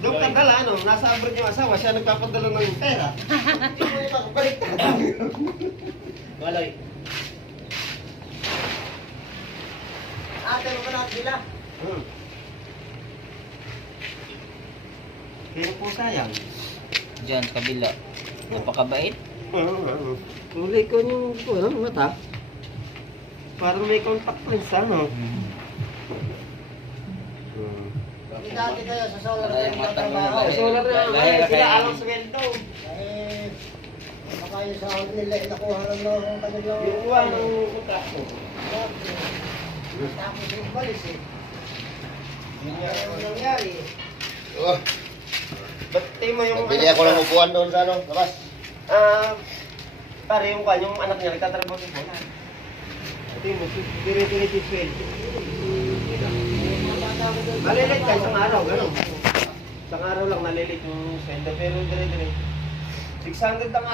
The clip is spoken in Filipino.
Doon ka dala, ano, nasa abroad yung asawa, siya nagpapadala ng pera. Hindi mo yung makabaliktad. Waloy. Ate, mo ka natin sila. Kaya po sayang. Diyan, kabila. Napakabait. Kulay ko yung mata. Parang may contact lens, ano? Hindi dati kayo sa solar Ay, kayo mata mo magtatrabaho. na. Solar na, Dahil sila kaya- alang sweldo. Eh, baka yung sahod nila, nakuha ng loob ng kanilang... Yung uwan ng kontrako. Tapos yung balis eh. Yun yung nangyari eh. Oh, Ba't mo yung... nagbili ako ng upuan doon sa ano, labas. Pare yung kwan, yung anak niya, nagtatrabaho sa bola. Ito yung dire-diretso yung sweldo. Nalilit ka isang araw, gano'n. Isang araw lang nalilit yung sweldo, pero dire-diretso. 600 ang